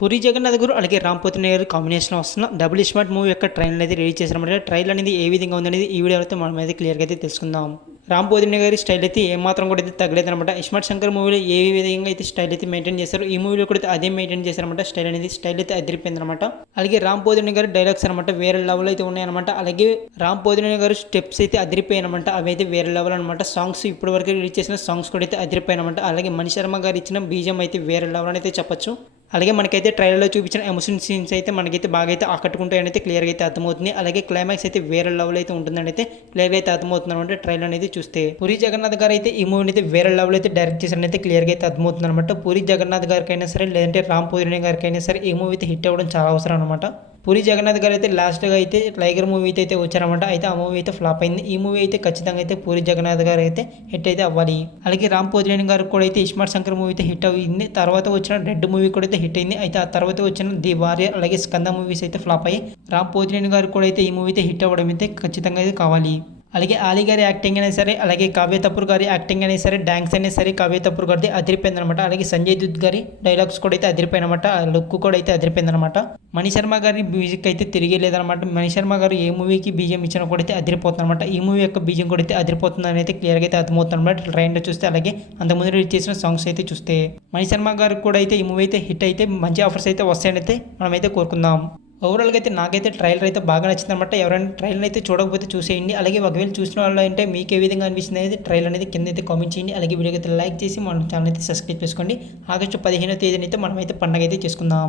పూరి జగన్నాథ్ గారు అలాగే రామ్ పోతినేని గారు కాంబినేషన్లో వస్తున్న డబుల్ స్మార్ట్ మూవీ యొక్క ట్రైలర్ అనేది రిలీజ్ చేశారన్నమాట. ట్రైలర్ అనేది ఏ విధంగా ఉందనేది ఈ వీడియో అయితే మనం అయితే క్లియర్గా అయితే తెలుసుకుందాం. రామ్ పోతినేని గారి స్టైల్ అయితే ఏమాత్రం కూడా అయితే తగ్గలేదు అనమాట. ఇస్మార్ట్ శంకర్ మూవీలో ఏ విధంగా అయితే స్టైల్ అయితే మెయింటైన్ చేశారు, ఈ మూవీలో కూడా అదే మెయింటైన్ చేశారనమాట. స్టైల్ అయితే అదిరిపోయింది అనమాట. అలాగే రామ్ పోతినేని గారి డైలాగ్స్ అనమాట వేరే లెవెల్ అయితే ఉన్నాయన్నమాట. అలాగే రామ్ పోతినేని గారు స్టెప్స్ అయితే అదిరిపోయాయనమాట. అవి అయితే వేరే లెవెల్ అనమాట. సాంగ్స్ ఇప్పటి వరకు రిలీజ్ చేసిన సాంగ్స్ కూడా అయితే అదిరిపోయాయనమాట. అలాగే మణి శర్మ గారు ఇచ్చిన బీజం అయితే వేరే లెవెల్ అని అయితే చెప్పొచ్చు. అలాగే మనకైతే ట్రైలర్లో చూపించిన ఎమోషన్ సీన్స్ అయితే మనకైతే బాగా అయితే ఆకట్టుకుంటాయని అయితే క్లియర్గా అయితే అర్థమవుతుంది. అలాగే క్లైమాక్స్ అయితే వేరే లెవెల్ అయితే ఉంటుందని అయితే క్లియర్గా అయితే అర్థమవుతుంది అనమాట. ట్రైలర్ అనేది చూస్తే పూరి జగన్నాథ్ గారు అయితే ఈ మూవీని అయితే వేరే లెవెల్ అయితే డైరెక్ట్ చేశారని అయితే క్లియర్గా అయితే అర్థమవుతుంది అనమాట. పూరి జగన్నాథ్ గారికైనా సరే లేదంటే రామ్ పోతినేని గారికైనా సరే ఈ మూవీ అయితే హిట్ అవ్వడం చాలా అవసరం అనమాట. పూరి జగన్నాథ్ గారు అయితే లాస్ట్గా అయితే టైగర్ మూవీ అయితే వచ్చారన్నమాట. అయితే ఆ మూవీ అయితే ఫ్లాప్ అయింది. ఈ మూవీ అయితే ఖచ్చితంగా అయితే పూరి జగన్నాథ్ గారు అయితే హిట్ అయితే అవ్వాలి. అలాగే రామ్ పోతినేని గారు కూడా అయితే ఇస్మార్ట్ శంకర్ మూవీ అయితే హిట్ అయింది. తర్వాత వచ్చిన రెడ్ మూవీ కూడా అయితే హిట్ అయింది. అయితే ఆ తర్వాత వచ్చిన ది వారియర్ అలాగే స్కంద మూవీస్ అయితే ఫ్లాప్ అయ్యి రామ్ పోతినేని గారు కూడా అయితే ఈ మూవీ అయితే హిట్ అవ్వడం అయితే ఖచ్చితంగా అయితే కావాలి. అలాగే ఆలీ గారి యాక్టింగ్ అయినా సరే, అలాగే కావ్య తపూర్ గారి యాక్టింగ్ అయినా సరే, డాన్స్ అయినా సరే కావ్య తపూర్ గారిది అదిరిపోయింది అనమాట. అలాగే సంజయ్ దత్ గారి డైలాగ్స్ కూడా అయితే అదిరిపోయినమాట. లుక్ కూడా అయితే అదిరిపోయింది అనమాట. మణి శర్మ గారి మ్యూజిక్ అయితే తిరిగి లేదనమాట. మణి శర్మ గారు ఏ మూవీకి బీజం ఇచ్చినా కూడా అయితే అదిరిపోతుంది అనమాట. ఈ మూవీ యొక్క బీజం కూడా అయితే అదిరిపోతుంది అని అయితే క్లియర్గా అయితే అర్థమవుతుంది అనమాట. ట్రైన్లో చూస్తే అలాగే అంతకుముందు రిలీజ్ చేసిన సాంగ్స్ అయితే చూస్తే మణి శర్మ గారికి కూడా అయితే ఈ మూవీ అయితే హిట్ అయితే మంచి ఆఫర్స్ అయితే వస్తాయని అయితే మనమైతే కోరుకుందాం. ఓవరాల్గా అయితే నాకైతే ట్రైలర్ అయితే బాగా నచ్చింది అనమాట. ఎవరైనా ట్రైలర్ అయితే చూడకపోతే చూసేయండి. అలాగే ఒకవేళ చూసిన వాళ్ళు అంటే మీకు ఏ విధంగా అనిపిస్తుంది అనేది ట్రైలర్ అనేది కింద అయితే కామెంట్ చేయండి. అలాగే వీడియోకి అయితే లైక్ చేసి మన ఛానల్ అయితే సబ్స్క్రైబ్ చేసుకోండి. ఆగస్టు 15వ తేదీన అయితే మనమైతే పండుగ అయితే చేసుకుందాం.